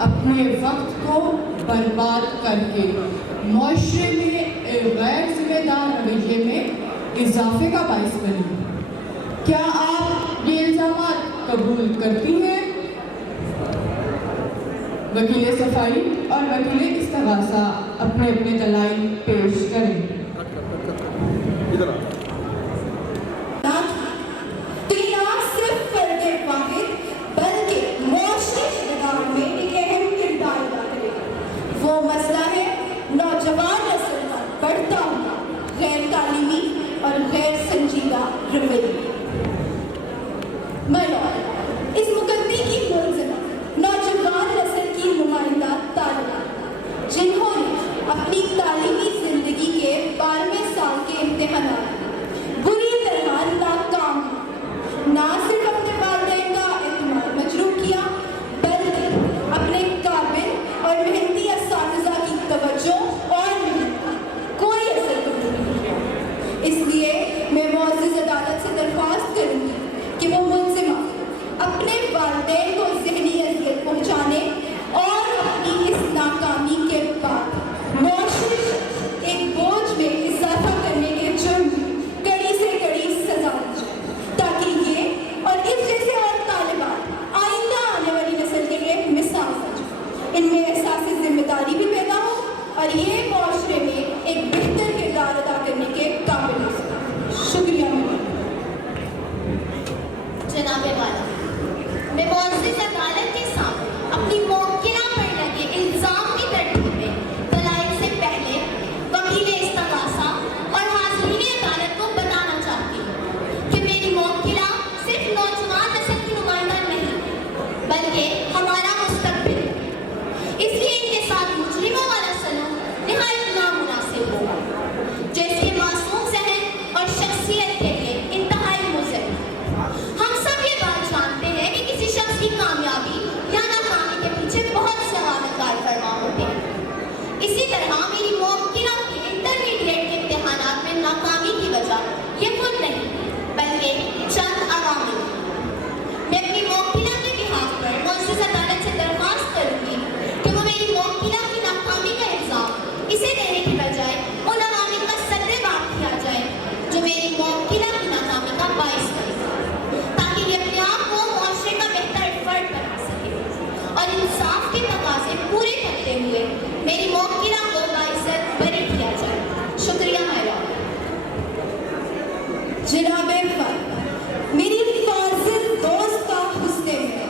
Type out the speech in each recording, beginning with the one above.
اپنے وقت کو برباد کر کے معاشرے میں غیر ذمہ دار رویے میں اضافے کا باعث بنی۔ کیا آپ یہ الزامات قبول کرتی ہیں؟ وکیل صفائی اور وکیل استغاثہ اپنے اپنے دلائل پیش کریں۔ وہ مسئلہ ہے نوجوان نسل کا بڑھتا ہوا غیر تعلیمی اور غیر سنجیدہ رویہ۔ اس مقدمے کی ملزمہ نوجوان نسل کی نمائندہ طالبات جنہوں نے اپنی تعلیمی زندگی کے 12ویں سال کے امتحانات بری طرح ناکام نہ صرف اپنے والدین کا اعتماد مجروح کیا بلکہ اپنے قابل اور محنتی اساتذہ کی توجہ اور محنت کا کوئی اثر قبول نہیں کیا۔ اس لیے میں معزز عدالت سے درخواست کروں گی کہ وہ ملزمہ اپنے والدین کو ذہنی اذیت پہنچانے اور اپنی اس ناکامی کے بعد معاشرے پر ایک بوجھ میں اضافہ کرنے کے جرم کڑی سے کڑی سزا دی جائے تاکہ یہ اور اس جیسے اور طالبات آئندہ آنے والی نسل کے لیے مثال بن جائیں، ان میں احساس ذمہ داری بھی پیدا ہو اور یہ معاشرے میں ایک بہتر کردار ادا کرنے کے قابل ہو سکے۔ شکریہ۔ جناب والا، میں معزز عدالت کے سامنے اپنی موکلہ پر لگے الزام کی تردید میں دلائل سے پہلے وکیل استغاثہ اور حاضرین عدالت کو بتانا چاہتی ہوں کہ میری موکلہ صرف نوجوان نسل کی نمائندہ نہیں بلکہ ہمارا مستقبل ہے۔ اس لیے ان کے ساتھ مجرموں والا سلوک نہایت نامناسب ہوگا، جو اس کے معصوم ذہن اور شخصیت کے لیے انتہائی مضر ہے۔ ہم سب یہ بات جانتے ہیں کہ کسی شخص کی کامیابی یا ناکامی کے پیچھے بہت سے کار فرما ہوتے ہیں۔ اسی طرح میری موکلہ کے انٹرمیڈیٹ کے امتحانات میں ناکامی کی وجہ یہ خود نہیں بلکہ چند عوامل ہیں۔ میں اپنی موکلہ کے بحاف پر معزز عدالت سے درخواست کروں گی کہ وہ میری موکلہ کی ناکامی کا الزام اسے دینے کی بجائے ان عوامل کا سدباب کیا جائے جو میری موکلہ کی ناکامی کا باعث بنے، تاکہ یہ اپنے آپ کو معاشرے کا بہتر فرد بنا سکے اور انصاف کے تقاضے پورے کرتے ہوئے میری موکلہ کو باعزت بری کیا جائے۔ شکریہ میرا۔ جناب میری فاضل دوست کا حسن ہے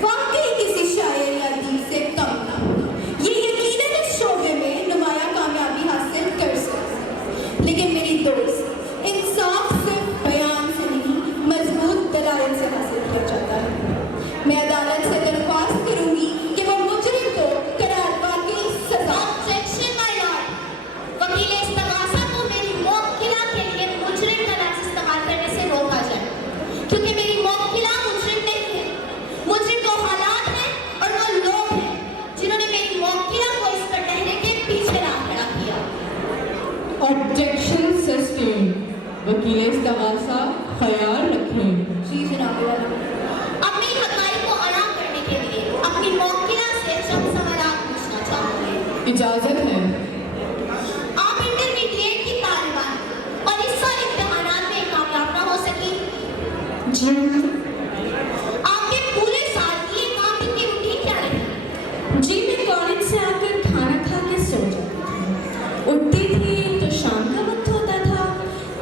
واقعی کسی شاعر یا ادیب سے کم نہ، یہ یقیناً اس شعبے میں نمایاں کامیابی حاصل کر سکتی، لیکن میری دوست انصاف صرف بیان سے نہیں مضبوط دلائل سے حاصل کیا جاتا ہے۔ میں عدالت سے درخواست کروں گی کہ وہ مجرم کو قرار واقعی سزا۔ Objection, my lord. وکیل استغاثہ کو میری موکلہ کے لیے مجرم کا لفظ استعمال کرنے سے روکا جائے، کیونکہ میری موکلہ مجرم نہیں ہے۔ مجرم تو حالات ہیں اور وہ لوگ ہیں جنہوں نے میری موکلہ کو اس کٹہرے کے پیچھے راہ کھڑا کیا۔ Objection sustained. وکیل استغاثہ خیال رکھیں۔ جی جناب والا۔ اپنے حقائق کو ادا کرنے کے لیے اپنی موکلہ سے چند سوالات پوچھنا چاہوں گی۔ اجازت ہے۔ آپ انٹرمیڈیٹ کی طالبہ ہیں اور اس سال امتحانات میں کامیاب نہ ہو سکی۔ جی آپ کے پورے سال کی ایک عام دن کی روٹین کیا رہی؟ جی میں کالج سے آ کر کھانا کھا کے سو جاتی تھی، اٹھتی تھی تو شام کا وقت ہوتا تھا،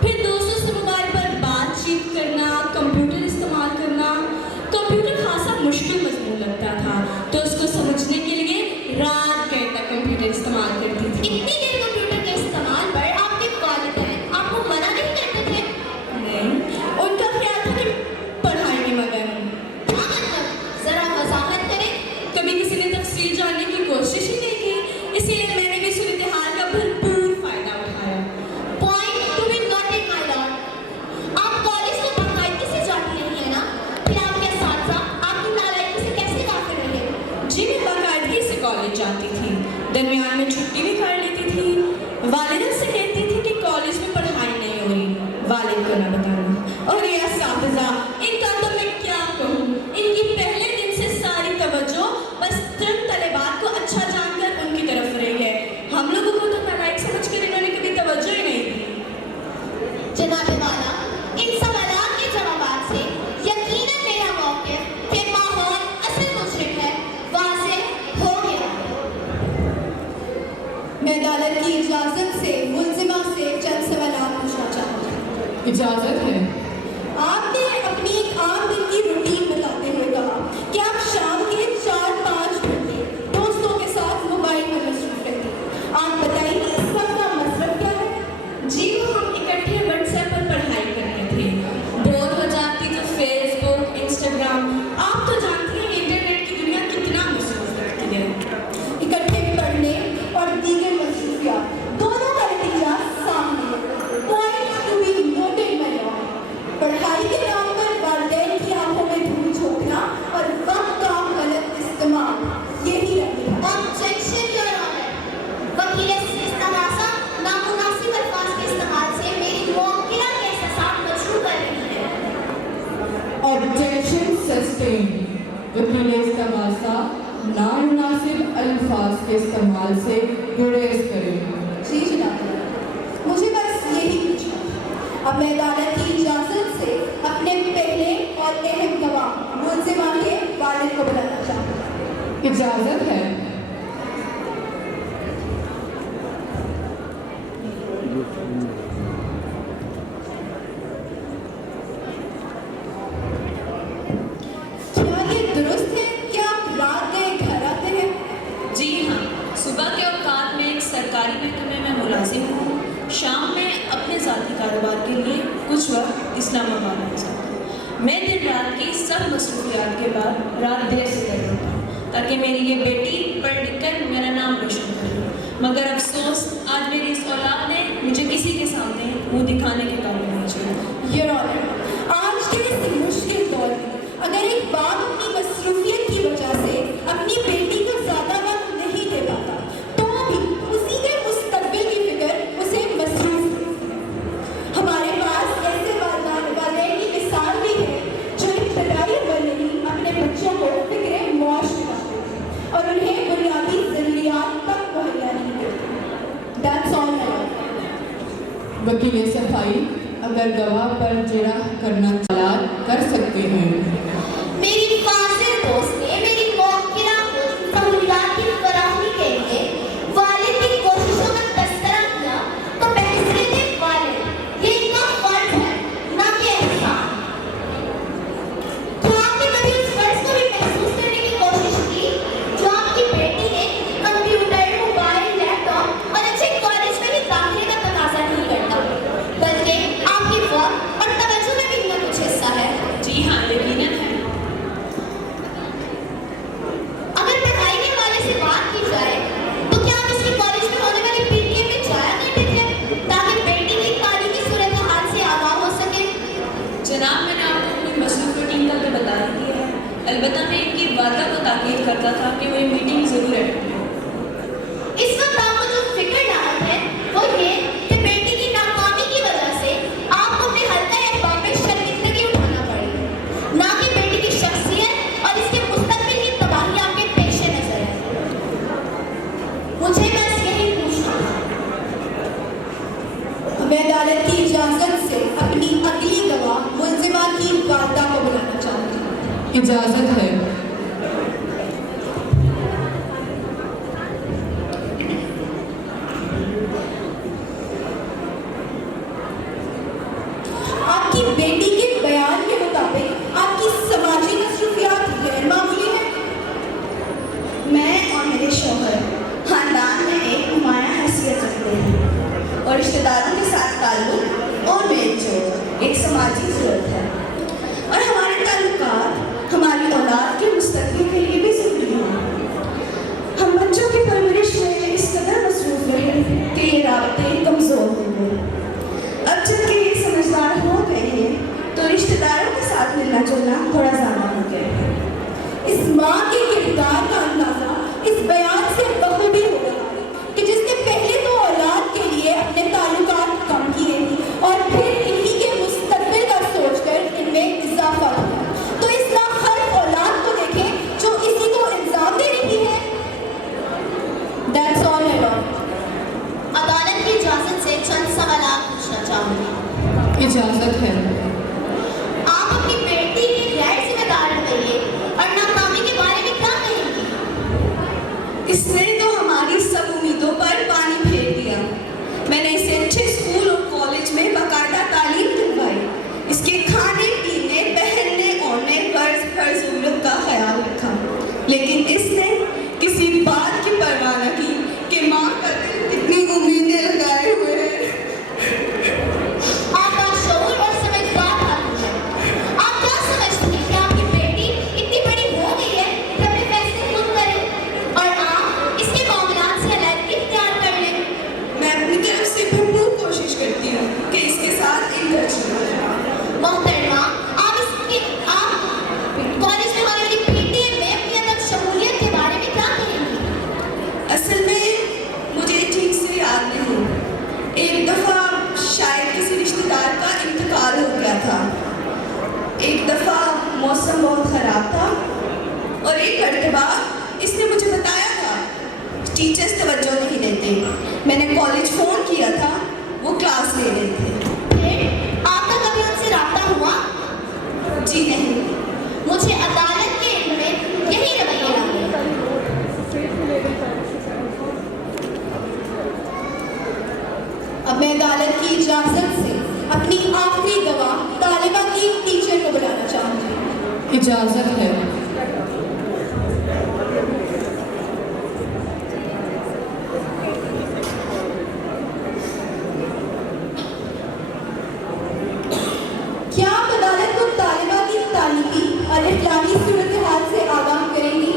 پھر دوستوں سے موبائل پر بات چیت کرنا، کمپیوٹر استعمال کرنا۔ کمپیوٹر خاصا مشکل مضمون لگتا تھا تو اس کو سمجھنے کے لیے رات گئے تک کمپیوٹر استعمال کرتی تھی۔ اتنی دیر کمپیوٹر کے استعمال پر آپ کے والدین آپ کو منع نہیں کرتے تھے؟ نہیں، ان کا خیال تھا کہ پڑھائی میں مگن ہوں۔ کیا مطلب؟ ذرا وضاحت کریں۔ کبھی کسی نے تفصیل جاننے کی کوشش ہی نہیں کی، اسی لیے میں نے بھی صورتحال کا بھرپور فائدہ اٹھایا۔ Point to be noted, my lord. آپ کالج تو باقاعدگی سے جاتی رہی ہیں نا، پھر آپ کے اساتذہ آپ کی نالائکی سے کیسے غافل رہے؟ جی میں باقاعدگی سے کالج جاتی تھی، درمیان میں چھٹی بھی کر لیتی تھی۔ والدہ سے کہتی تھی کہ کالج میں پڑھائی نہیں ہو رہی، والد کو نہ بتانا، اور یہ اساتذہ ऑब्जेक्शन सस्टेन। वकील इस्तगासा नामुनासिब अल्फाज के इस्तेमाल से गुरेज करें। जी जनाब, मुझे बस यही पूछना। अब मैं अदालत की इजाज़त से अपने पहले और अहम गवाह मुलजिमा के वालिद को बुलाना चाहूँगा। इजाज़त है। क्या ये दुरुस्त है कि आप रात गए घर आते हैं? जी हाँ, सुबह के औकात में एक सरकारी महकमे में मुलाजिम हूँ। शाम में अपने ज़ाती कारोबार के लिए कुछ वक्त इस्लामाबाद में जाता हूँ। मैं दिन रात की सब मसरूफियात के बाद रात देर से घर लौटा हूँ ताकि मेरी ये बेटी पढ़ लिख कर मेरा नाम रोशन करे। मगर अफसोस आज मेरी इस औलाद ने मुझे किसी के सामने मुँह दिखाने के काबिल नहीं छोड़ा। योर ऑनर, आज के इस मुश्किल दौर में अगर एक बाप अपनी मसरूफियत की वजह से अपनी बेटी को ज़्यादा वक्त नहीं दे पाता तो भी उसी के मुस्तकबिल की फिक्र उसे मसरूफ है। हमारे पास ऐसे वालिदैन की मिसाल भी है जो इब्तदाई उम्र में ही अपने बच्चों को फिक्र मौश दिखाते हैं और उन्हें बुनियादी ज़रूरियात तक मुहैया नहीं देते। That's all my Lord. वकील सफाई अगर गवाह पर जिरा करना चालान कर सकते हैं। मेरी फासिल दोस्त ने मेरी मौकिरा को सहूलियात की फराहमी के लिए वालिद की कोशिशों का तस्करा किया तो बहसरीन वालिद ये इनका फर्ज है ना कि एहसान। क्या आपने कभी उस फर्ज को भी महसूस करने की कोशिश की जो आपकी बेटी ने कंप्यूटर, मोबाइल, लैपटॉप और अच्छे कॉलेज में भी दाखिले का तकाजा नहीं करता बल्कि आपकी वक्त और तवज्जो में भी इनका कुछ हिस्सा है? जी हाँ, यकीनन है। अगर पढ़ाई के हवाले से बात की जाए तो क्या आप इसकी कॉलेज में होने वाली पीटीए में जाया करते थे ताकि बेटी की तालीमी सूरत हाल से आगाह हो सके? जनाब, मैंने आपको अपनी मसरूफ रूटीन का तो बता ही दिया है। अलबत्ता मैं इनकी वादा को ताकीद करता था कि वो ये मीटिंग ज़रूर अटेंड करें। इस वक्त आपको जो फिक्र लायक है वो ये कि बेटी की नाकामी की वजह से आपको अपने हल्का अहबाब में शर्मिंदगी उठाना पड़ेगी, ना कि बेटी की शख्सियत और इसके मुस्तकबिल की तबाही आपके पेश नजर है। मुझे बस यही पूछना था। मैं अदालत की इजाज़त से अपनी अगली गवाह मुलजिमा की वालदा को बुलाना चाहूँगी। इजाज़त है। आपकी बेटी के बयान के मुताबिक आपकी समाजी मसरूफियात गैर मामूली है। मैं और मेरे शौहर खानदान में एक नुमाया हैसियत रखते हैं और रिश्तेदारों के साथ ताल्लुक और मेल जोल एक समाजी ज़रूरत है और हमारे ताल्लुकात हमारी औलाद के मुस्तकबिल के लिए भी ज़रूरी हैं। हम बच्चों की परवरिश में इस कदर मसरूफ़ रहे कि ये राब्ते कमज़ोर हो गए। अब जबकि ये समझदार हो गए हैं तो रिश्तेदारों के साथ मिलना जुलना थोड़ा ज़्यादा हो गया है। इस माँ के किरदार का अंदाजा इस बयान से बखूबी हो रहा है कि जिसने पहले तो औलाद के लिए अपने ताल्लुकात कम किए और फिर इन्हीं के मुस्तकबिल का सोचकर इनमें इजाफा किया, तो इस नाखर्फ औलाद को देखें जो इसी को इल्जाम दे रही है। That's all my lord. अदालत की इजाजत से चंद सवाल पूछना चाहूंगी। इजाज़त है। आप अपनी बेटी के गैर जिम्मेदार रवैये और नाकामी के बारे में क्या कहेंगी? इसने तो हमारी सब उम्मीदों पर पानी फेर दिया। मैंने इसे अच्छे स्कूल और कॉलेज में बाकायदा तालीम दिलवाई। इसके खाने पीने, पहनने ओढ़ने पर हर ज़रूरत का ख्याल रखा, लेकिन इसने किसी बात की परवाह न की कि माँ का दिल कितनी उम्मीदें लगाए हुए है। आपका शऊर और समझदार आदमी है। आप क्या समझती हैं कि आपकी बेटी इतनी बड़ी हो गई है कि अपने फैसले खुद करे और आप इसके मामलात से अलग इख्तियार कर लें? मैं अपनी तरफ से भरपूर कोशिश करती हूँ कि इसके साथ मोहतरमा, आप कॉलेज में होने वाली पीटीए में अपनी अलग शमूलियत के बारे में क्या कहेंगी? असल में मुझे ठीक से याद नहीं। एक दफ़ा शायद किसी रिश्तेदार का इंतकाल हो गया था। एक दफ़ा मौसम बहुत ख़राब था और एक मरतबा इसने मुझे बताया था टीचर्स तवज्जो नहीं देते। मैंने कॉलेज फ़ोन किया था, वो क्लास ले रहे थे। फिर आपका कभी उनसे राब्ता हुआ? जी नहीं। मुझे अदालत के इल्म में यही रवैया लगा। अब मैं अदालत की इजाज़त से अपनी आखिरी गवाह तालिबा की टीचर को बुलाना चाहूँगी। इजाज़त है। क्या आप अदालत को तालिबा की तालीमी और इखलाकी सूरत हाल से आगाह करेंगी?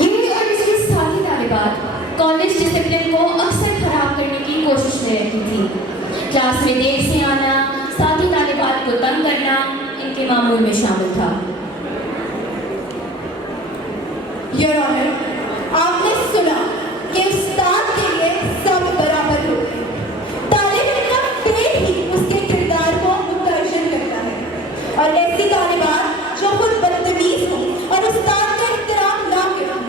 ये और इसके साथी तालिबात कॉलेज डिसिप्लिन को अक्सर खराब करने की कोशिश में रहती थी। क्लास में देर से आना, साथी तालिबात को तंग करना इनके मामूल में शामिल था। योर ऑनर, आपने सुना कि उस्ताद के लिए सब बराबर होते हैं। तालिब इल्म का पेट ही उसके किरदार को मुतअज्जिर करता है और ऐसी तालिबात जो खुद बदतमीज हों और उस्ताद का एहतराम ना करें,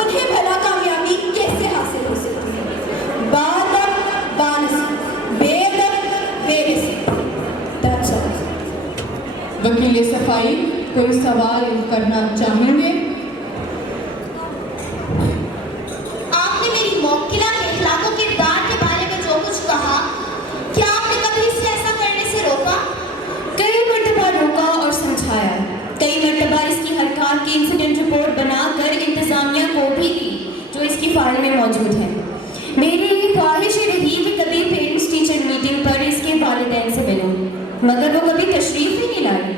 उन्हें भला कामयाबी कैसे हासिल हो सकती है? बाअदब बानसीब, बेअदब बेनसीब। That's all. वकील सफाई कोई सवाल करना चाहेंगे? आपने मेरी मौक्किला के इखलाक और किरदार के बारे में जो कुछ कहा, क्या आपने कभी इसे ऐसा करने से रोका? कई मरतबा रोका और समझाया। कई मरतबा इसकी हरकत की इंसिडेंट रिपोर्ट बनाकर इंतजामिया को भी दी जो इसकी फाइल में मौजूद है। मेरी ये ख्वाहिश रही कि कभी पेरेंट्स टीचर मीटिंग पर इसके वालिदैन से मिलूं, मगर वो कभी तशरीफ ही नहीं लाई।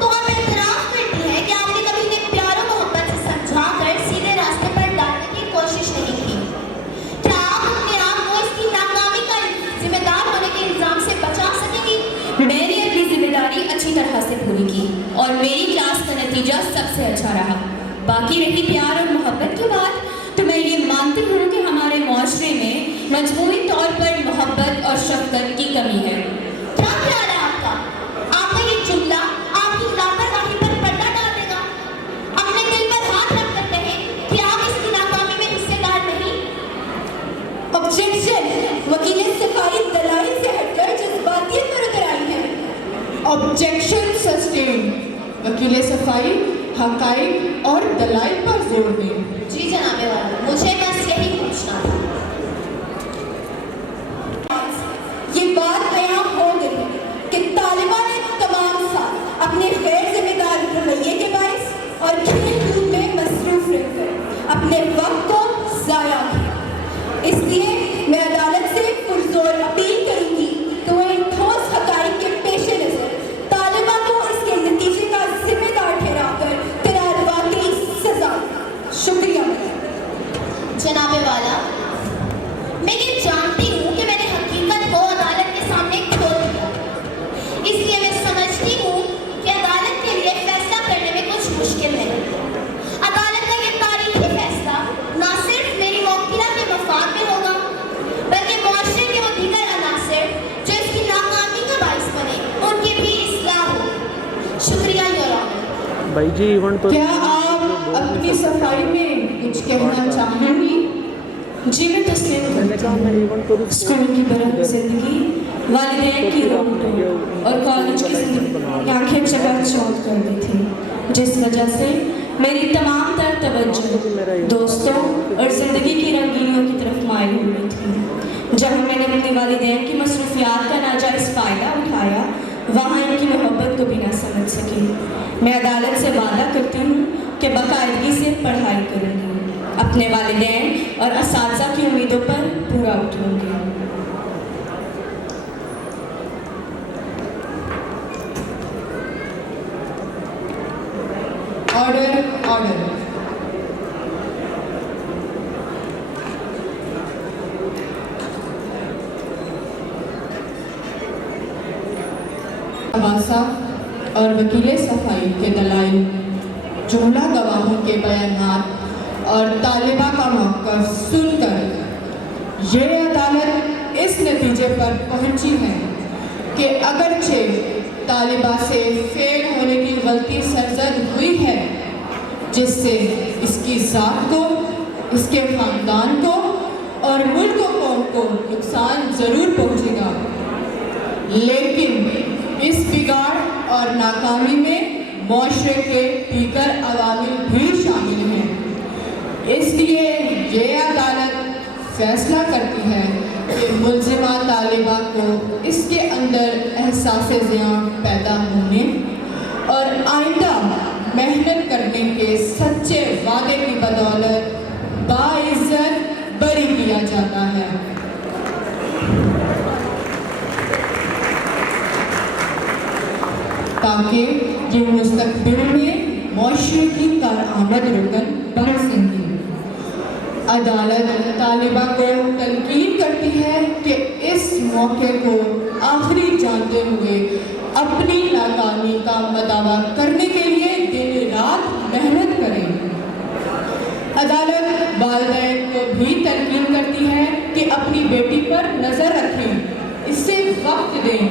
तो आप एतराफ़ करती हैं कि आपने कभी इन्हें प्यार और मोहब्बत से समझाकर सीधे रास्ते पर डालने की कोशिश नहीं की। क्या आप अपने आप को इसकी नाकामी का जिम्मेदार होने के इल्ज़ाम से बचा सकेंगी? मैंने अपनी जिम्मेदारी अच्छी तरह से पूरी की और मेरी क्लास का नतीजा सबसे अच्छा रहा। बाकी रही प्यार और मोहब्बत की बात, तो मैं ये मानती हूँ कि हमारे मुआशरे में मजमूई तौर पर मोहब्बत और शफ़क़त की कमी है। क्या ख्याल है आपका? आपका ये जुमला आपकी लापरवाही पर पर्दा डाल देगा। अपने दिल पर हाथ रखकर कहें कि आप इसकी नाकामी में हिस्सेदार नहीं। ऑब्जेक्शन। वकील सफाई दलाइल से हटकर जज्बातियत पर उतर आई है। Objection sustain. वकील सफाई हक़ाइक़ और दलाइल पर जोर दें। जी जनाबे वाला, मुझे बस यही पूछना था। ये बात बयां हो गई कि तालिबा ने तमाम साल अपने गैर जिम्मेदार रवैये के बायस और खेल कूद में मसरूफ रहकर अपने वक्त को ज़ाया किया। इसलिए मैं अदालत से पुरजोर अपील करूंगी कि वो इन ठोस हक़ाइक़ के पेश नज़र तालिबा को इसके नतीजे का जिम्मेदार ठहराकर करार वाकई सज़ा। शुक्रिया। जनाबे वाला, मैं ये जानती हूँ कि मैंने हकीकत को अदालत के सामने खो दिया, इसलिए मैं समझती हूँ कि अदालत के लिए फैसला करने में कुछ मुश्किल है। अदालत का ये तारीखी फैसला ना सिर्फ मेरी मौक्किला के मफाद में होगा, बल्कि मुआशरे के वो दीगर अनासर जो इसकी नाकामी का बाइस बने, उनकी भी इस्लाह हो। शुक्रिया योर ऑनर। भाई जी इवेंट तो क्या आप अपनी सफाई में कुछ कहना चाहेंगी? जी मैं तस्लीम मैंने करता कहा मैं इवेंट तो स्कूल की बरहम जिंदगी, वालिदैन की रोक टोक और कॉलेज की जिंदगी आंखें चकाचौंध कर दी थी, जिस वजह से मेरी तमाम तर तवज्जो दोस्तों और ज़िंदगी की रंगीनियों की तरफ माइल हुई थी। जहाँ मैंने अपने वालिदैन की मसरूफियात का नाजायज़ फ़ायदा उठाया, वहाँ इनकी मोहब्बत को भी ना समझ सकी। मैं अदालत से वादा करती हूँ कि बाकायदगी से पढ़ाई करूँगी, अपने वालिदैन और असातिज़ा की उम्मीदों पर पूरा उतरूँगी। Order order. तमाशा और वकील सफाई के दलाइल, जुमला गवाहों के बयानात और तालिबा का मौक़िफ़ सुनकर ये अदालत इस नतीजे पर पहुंची है कि अगरचे तालिबा से फेल होने की गलती सरजद हुई है, जिससे इसकी ज़ात को, इसके ख़ानदान को और मुल्क और कौम को नुकसान ज़रूर पहुँचेगा, लेकिन इस बिगाड़ और नाकामी में माशरे के दीगर अवामिल भी शामिल हैं। इसलिए ये अदालत फैसला करती है कि मुलजिमा तालिबा को इसके अंदर एहसास ज़ियां पैदा होने और आइंदा मेहनत करने के सच्चे वादे की बदौलत बाइज्जत बरी किया जाता है। ताकि ये मुस्तकबिल में माशरे की कारआमद रुकन बन सके। अदालत तालिबा को तलकीन करती है कि इस मौके को आखिरी जानते हुए अपनी नाकामी का मदावा करने के लिए दिन रात मेहनत करें। अदालत वालिदैन को भी तलकीन करती है कि अपनी बेटी पर नज़र रखें, इससे वक्त दें